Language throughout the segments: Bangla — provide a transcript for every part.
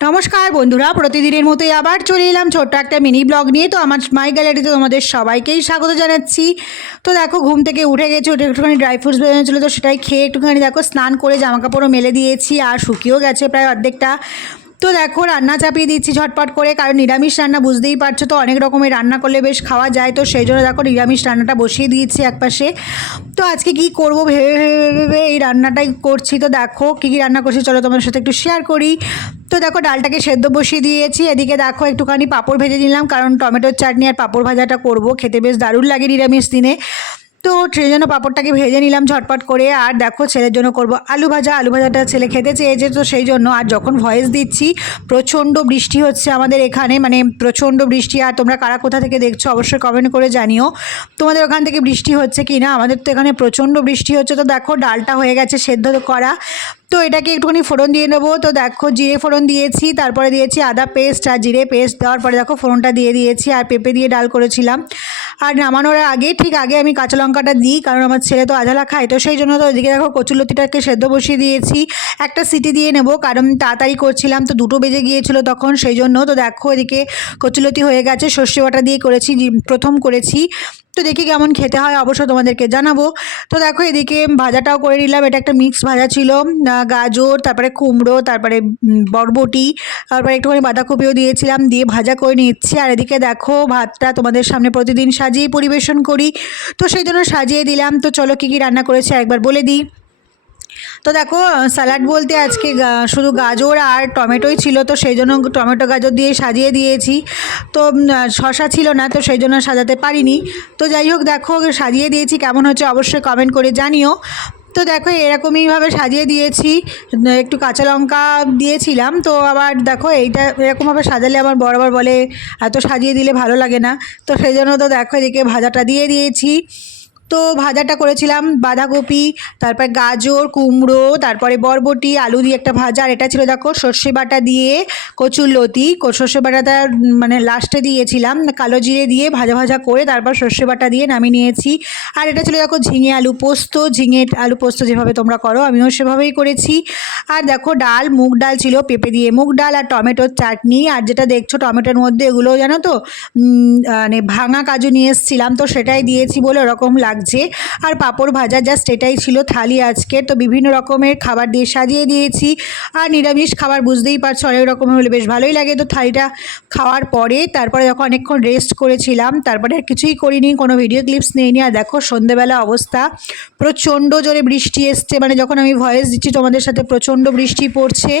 নমস্কার বন্ধুরা, প্রতিদিনের মতোই আবার চলে এলাম ছোট্ট একটা মিনি ব্লগ নিয়ে। তো আমার মাই গ্যালারিতে তোমাদের সবাইকেই স্বাগত জানাচ্ছি। তো দেখো, ঘুম থেকে উঠে গেছে ওটা একটুখানি ড্রাই ফ্রুটস বেরোনো ছিল তো সেটাই খেয়ে একটুখানি, দেখো, স্নান করে জামাকাপড়ও মেলে দিয়েছি, আর শুকিয়েও গেছে প্রায় অর্ধেকটা। তো দেখো, রান্না চাপিয়ে দিচ্ছি ঝটপট করে, কারণ নিরামিষ রান্না বুঝতেই পারছ তো, অনেক রকমের রান্না করলে বেশ খাওয়া যায়। তো সেই জন্য দেখো, নিরামিষ রান্নাটা বসিয়ে দিয়েছি একপাশে। তো আজকে কি করব, ভেবে ভেবে ভেবে এই রান্নাটাই করছি। তো দেখো, কী কী রান্না করছি, চলো তোমার সাথে একটু শেয়ার করি। তো দেখো, ডালটাকে সেদ্ধ বসিয়ে দিয়েছি। এদিকে দেখো, একটুখানি পাঁপড় ভেজে নিলাম, কারণ টমেটোর চাটনি আর পাঁপড় ভাজাটা করব, খেতে বেশ দারুণ লাগে নিরামিষ দিনে। তো সেই জন্য পাঁপড়টাকে ভেজে নিলাম ঝটপট করে। আর দেখো ছেলের জন্য করব আলু ভাজা। আলু ভাজাটা ছেলে খেতে চেয়েছে তো সেই জন্য আর যখন ভয়েস দিচ্ছি, প্রচণ্ড বৃষ্টি হচ্ছে আমাদের এখানে মানে প্রচণ্ড বৃষ্টি। আর তোমরা কারা কোথা থেকে দেখছ অবশ্যই কমেন্ট করে জানিও। তোমাদের ওখান থেকে বৃষ্টি হচ্ছে কি না আমাদের তো এখানে প্রচণ্ড বৃষ্টি হচ্ছে। তো দেখো ডালটা হয়ে গেছে সেদ্ধ করা। তো এটাকে একটুখানি ফোড়ন দিয়ে নেব। তো দেখো জিরে ফোড়ন দিয়েছি, তারপরে দিয়েছি আদা পেস্ট আর জিরে পেস্ট দেওয়ার পরে দেখো ফোড়নটা দিয়ে দিয়েছি। আর পেঁপে দিয়ে ডাল করেছিলাম। আর নামানোর আগে, ঠিক আগে আমি কাঁচা লঙ্কাটা দিই, কারণ আমার ছেলে তো আঝালা খায়। তো সেই জন্য তো ওইদিকে দেখো কচুলতিটাকে সেদ্ধ বসিয়ে দিয়েছি। একটা সিটি দিয়ে নেব, কারণ তাড়াতাড়ি করছিলাম, তো দুটো বেজে গিয়েছিল তখন, সেই জন্য তো দেখো এদিকে কচুলতি হয়ে গেছে, সর্ষে বাটা দিয়ে করেছি প্রথম করেছি। তো দেখি কেমন খেতে হয়, অবশ্য তোমাদেরকে জানাব। তো দেখো এদিকে ভাজাটাও করে নিলাম, এটা একটা মিক্স ভাজা ছিল। গাজর, তারপরে কুমড়ো, তারপরে বরবটি, তারপরে একটুখানি বাঁধাকপিও দিয়েছিলাম, দিয়ে ভাজা করে নিচ্ছি। আর এদিকে দেখো ভাতটা তোমাদের সামনে প্রতিদিন সাজিয়ে পরিবেশন করি। তো সেই জন্য সাজিয়ে দিলাম। তো চলো কী কী রান্না করেছি একবার বলে দিই। তো দেখো স্যালাড বলতে আজকে শুধু গাজর আর টমেটোই ছিল, তো সেই জন্য টমেটো গাজর দিয়ে সাজিয়ে দিয়েছি। তো শশা ছিল না, তো সেই জন্য সাজাতে পারিনি। তো যাই হোক, দেখো, সাজিয়ে দিয়েছি, কেমন হচ্ছে অবশ্যই কমেন্ট করে জানিও। তো দেখো এরকমইভাবে সাজিয়ে দিয়েছি একটু কাঁচা লঙ্কা দিয়েছিলাম, তো আবার দেখো, এইটা এরকমভাবে সাজালে আমার বরাবর বলে, এত সাজিয়ে দিলে ভালো লাগে না। তো সেই জন্য তো দেখো, এদিকে ভাজাটা দিয়ে দিয়েছি। তো ভাজাটা করেছিলাম, বাঁধাকপি, তারপর গাজর, কুমড়ো, তারপরে বরবটি, আলু দিয়ে একটা ভাজা, আর এটা ছিল দেখো সর্ষে বাটা দিয়ে কচুর লতি। সর্ষে বাটাটা মানে লাস্টে দিয়েছিলাম, কালো জিরে দিয়ে ভাজা ভাজা করে তারপর সর্ষে বাটা দিয়ে নামিয়ে নিয়েছি। আর এটা ছিল দেখো ঝিঙে আলু পোস্ত, ঝিঙে আলু পোস্ত যেভাবে তোমরা করো, আমিও সেভাবেই করেছি। আর দেখো ডাল, মুগ ডাল ছিল পেঁপে দিয়ে, মুগ ডাল আর টমেটোর চাটনি। আর যেটা দেখছ টমেটোর মধ্যে এগুলো জানো তো মানে ভাঙা কাজু নিয়ে এসেছিলাম, তো সেটাই দিয়েছি বলে ওরকম লাগছে। আর পাঁপড় ভাজা জাস্ট এটাই ছিল থালি আজকে। তো বিভিন্ন রকমের খাবার দিয়ে সাজিয়ে দিয়েছি। আর নিরামিষ খাবার বুঝতেই পারছ, অনেক রকমের হলে বেশ ভালোই লাগে। তো থালিটা খাওয়ার পরে তারপরে যখন অনেকক্ষণ রেস্ট করেছিলাম। তারপরে আর কিছুই করিনি, কোনো ভিডিও ক্লিপস নিইনি। আর দেখো সন্ধেবেলা অবস্থা। প্রচণ্ড জোরে বৃষ্টি এসছে। মানে যখন আমি ভয়েস দিচ্ছি, তোমাদের সাথে প্রচণ্ড বৃষ্টি পড়ছে।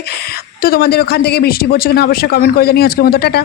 তো তোমাদের ওখান থেকে বৃষ্টি পড়ছে কিনা অবশ্যই কমেন্ট করে জানিও। আজকের মতো টাটা।